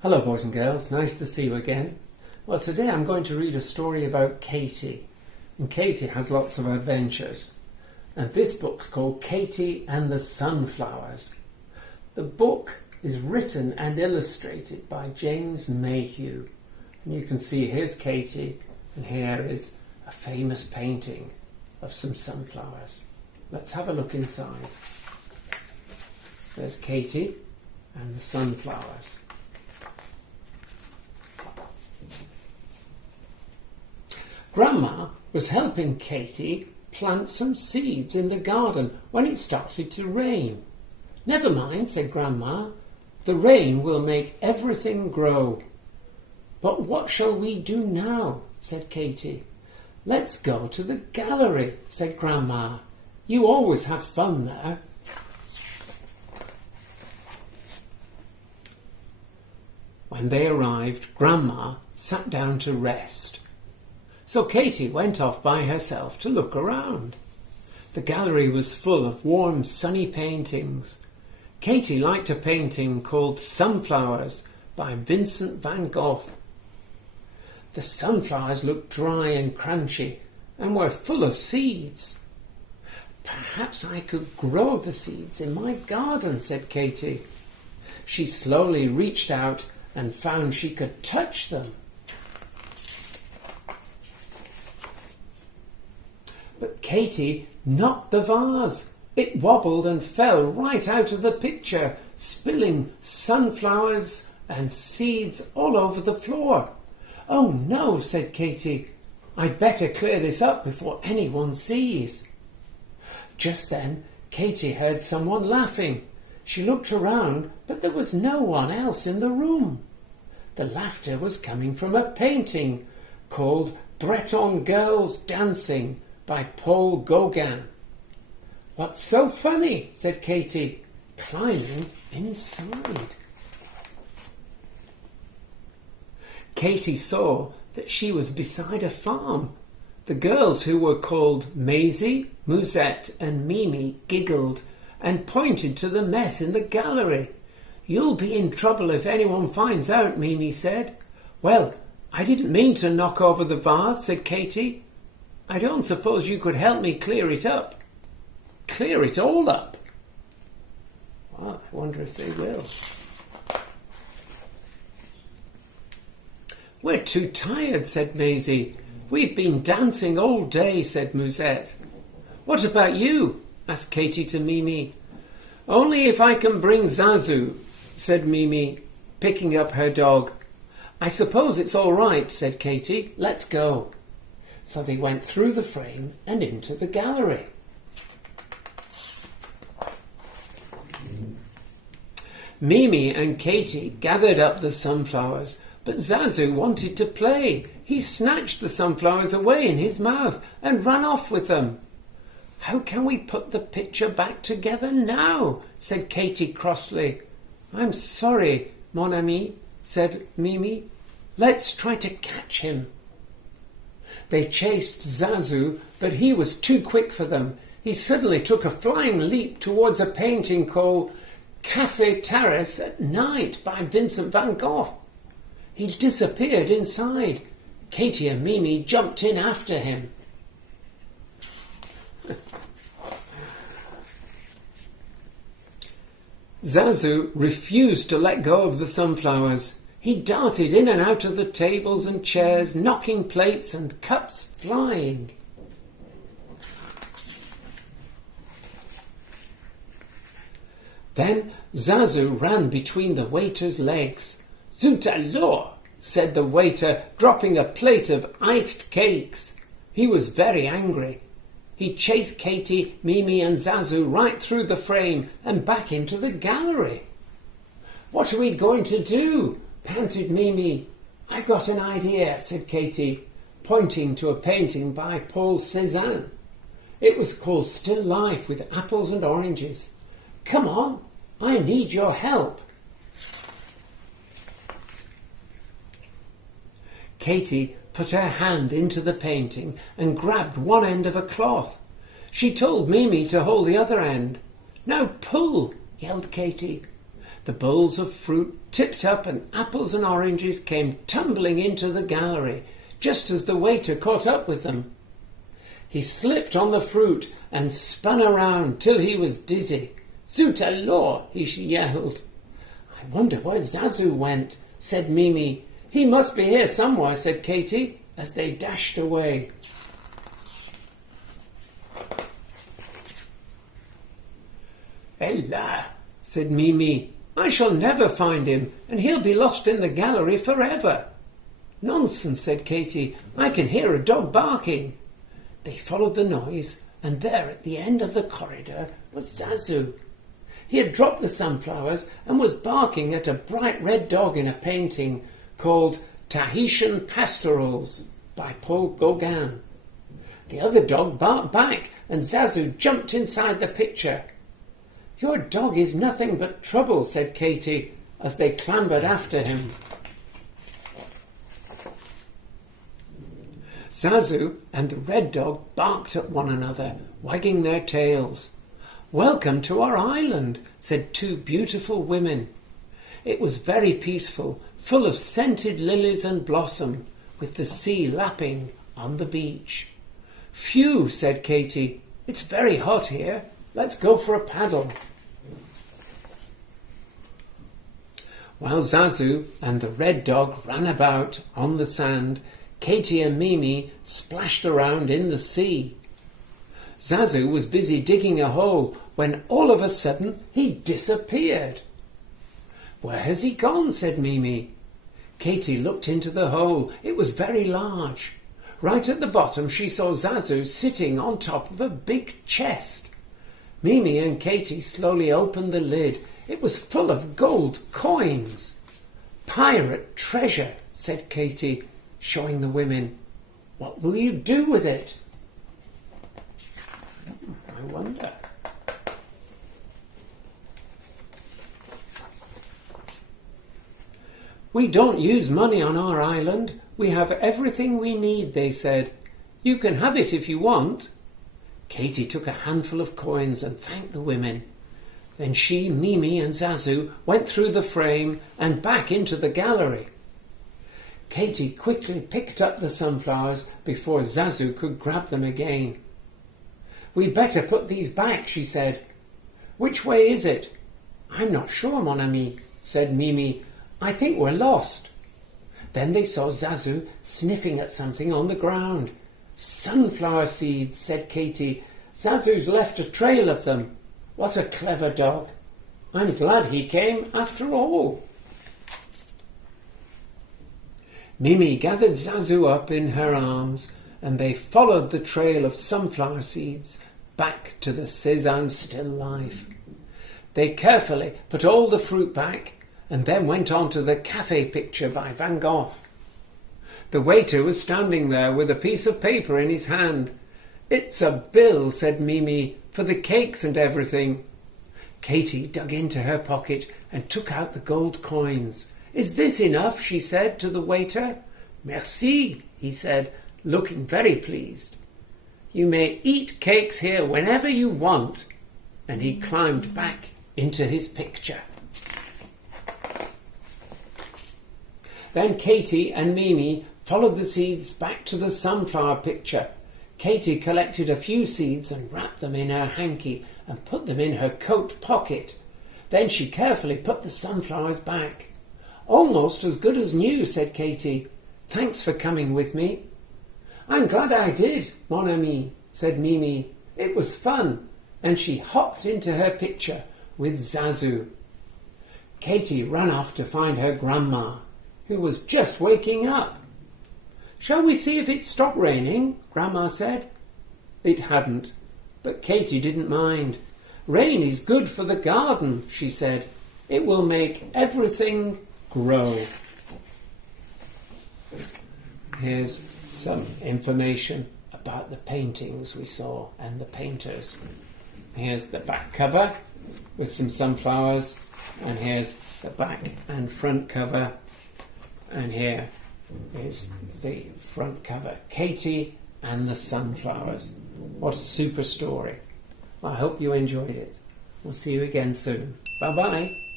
Hello boys and girls, nice to see you again. Well, today I'm going to read a story about Katie. And Katie has lots of adventures. And this book's called Katie and the Sunflowers. The book is written and illustrated by James Mayhew. And you can see here's Katie and here is a famous painting of some sunflowers. Let's have a look inside. There's Katie and the sunflowers. Grandma was helping Katie plant some seeds in the garden when it started to rain. "Never mind," said Grandma. "The rain will make everything grow." "But what shall we do now?" said Katie. "Let's go to the gallery," said Grandma. "You always have fun there." When they arrived, Grandma sat down to rest. So Katie went off by herself to look around. The gallery was full of warm, sunny paintings. Katie liked a painting called Sunflowers by Vincent van Gogh. The sunflowers looked dry and crunchy and were full of seeds. "Perhaps I could grow the seeds in my garden," said Katie. She slowly reached out and found she could touch them. But Katie knocked the vase. It wobbled and fell right out of the picture, spilling sunflowers and seeds all over the floor. "Oh no," said Katie. "I'd better clear this up before anyone sees." Just then, Katie heard someone laughing. She looked around, but there was no one else in the room. The laughter was coming from a painting called Breton Girls Dancing by Gogh. "What's so funny?" said Katie, climbing inside. Katie saw that she was beside a farm. The girls, who were called Maisie, Musette and Mimi, giggled and pointed to the mess in the gallery. "You'll be in trouble if anyone finds out," Mimi said. "Well, I didn't mean to knock over the vase," said Katie. "I don't suppose you could help me clear it up." "Clear it all up?" Well, I wonder if they will. "We're too tired," said Maisie. "We've been dancing all day," said Musette. "What about you?" asked Katie to Mimi. "Only if I can bring Zazu," said Mimi, picking up her dog. "I suppose it's all right," said Katie. "Let's go." So they went through the frame and into the gallery. Mimi and Katie gathered up the sunflowers, but Zazu wanted to play. He snatched the sunflowers away in his mouth and ran off with them. "How can we put the picture back together now?" said Katie crossly. "I'm sorry, mon ami," said Mimi. "Let's try to catch him." They chased Zazu, but he was too quick for them. He suddenly took a flying leap towards a painting called Café Terrace at Night by Vincent van Gogh. He disappeared inside. Katie and Mimi jumped in after him. Zazu refused to let go of the sunflowers. He darted in and out of the tables and chairs, knocking plates and cups flying. Then Zazu ran between the waiter's legs. "Zut alors," said the waiter, dropping a plate of iced cakes. He was very angry. He chased Katie, Mimi and Zazu right through the frame and back into the gallery. "What are we going to do?" panted Mimi. "I got an idea," said Katie, pointing to a painting by Paul Cézanne. It was called Still Life with Apples and Oranges. "Come on, I need your help." Katie put her hand into the painting and grabbed one end of a cloth. She told Mimi to hold the other end. "Now pull," yelled Katie. The bowls of fruit tipped up and apples and oranges came tumbling into the gallery, just as the waiter caught up with them. He slipped on the fruit and spun around till he was dizzy. "Zut alors!" he yelled. "I wonder where Zazu went," said Mimi. "He must be here somewhere," said Katy, as they dashed away. "Ella," said Mimi, "I shall never find him, and he'll be lost in the gallery forever." "Nonsense," said Katy. "I can hear a dog barking." They followed the noise, and there at the end of the corridor was Zazu. He had dropped the sunflowers and was barking at a bright red dog in a painting called Tahitian Pastorals by Paul Gauguin. The other dog barked back, and Zazu jumped inside the picture. "Your dog is nothing but trouble," said Katy, as they clambered after him. Zazu and the red dog barked at one another, wagging their tails. "Welcome to our island," said two beautiful women. It was very peaceful, full of scented lilies and blossom, with the sea lapping on the beach. "Phew," said Katy, "it's very hot here. Let's go for a paddle." While Zazu and the red dog ran about on the sand, Katy and Mimi splashed around in the sea. Zazu was busy digging a hole when all of a sudden he disappeared. "Where has he gone?" said Mimi. Katy looked into the hole. It was very large. Right at the bottom she saw Zazu sitting on top of a big chest. Mimi and Katy slowly opened the lid. It was full of gold coins. "Pirate treasure," said Katy, showing the women. "What will you do with it?" I wonder. "We don't use money on our island. We have everything we need," they said. "You can have it if you want." Katy took a handful of coins and thanked the women. Then she, Mimi and Zazu went through the frame and back into the gallery. Katy quickly picked up the sunflowers before Zazu could grab them again. "We'd better put these back," she said. "Which way is it?" "I'm not sure, mon ami," said Mimi. "I think we're lost." Then they saw Zazu sniffing at something on the ground. "Sunflower seeds," said Katy. "Zazu's left a trail of them. What a clever dog. I'm glad he came after all." Mimi gathered Zazu up in her arms, and they followed the trail of sunflower seeds back to the Cézanne still life. They carefully put all the fruit back and then went on to the cafe picture by Van Gogh. The waiter was standing there with a piece of paper in his hand. "It's a bill," said Mimi, "for the cakes and everything." Katy dug into her pocket and took out the gold coins. "Is this enough?" she said to the waiter. "Merci," he said, looking very pleased. "You may eat cakes here whenever you want." And he climbed back into his picture. Then Katy and Mimi followed the seeds back to the sunflower picture. Katy collected a few seeds and wrapped them in her hanky and put them in her coat pocket. Then she carefully put the sunflowers back. "Almost as good as new," said Katy. "Thanks for coming with me." "I'm glad I did, mon ami," said Mimi. "It was fun." And she hopped into her picture with Zazu. Katy ran off to find her grandma, who was just waking up. "Shall we see if it stopped raining?" Grandma said. It hadn't, but Katy didn't mind. "Rain is good for the garden," she said. "It will make everything grow." Here's some information about the paintings we saw and the painters. Here's the back cover with some sunflowers, and here's the back and front cover, and here is the front cover. Katy and the sunflowers. What a super story. I hope you enjoyed it. We'll see you again soon. Bye bye.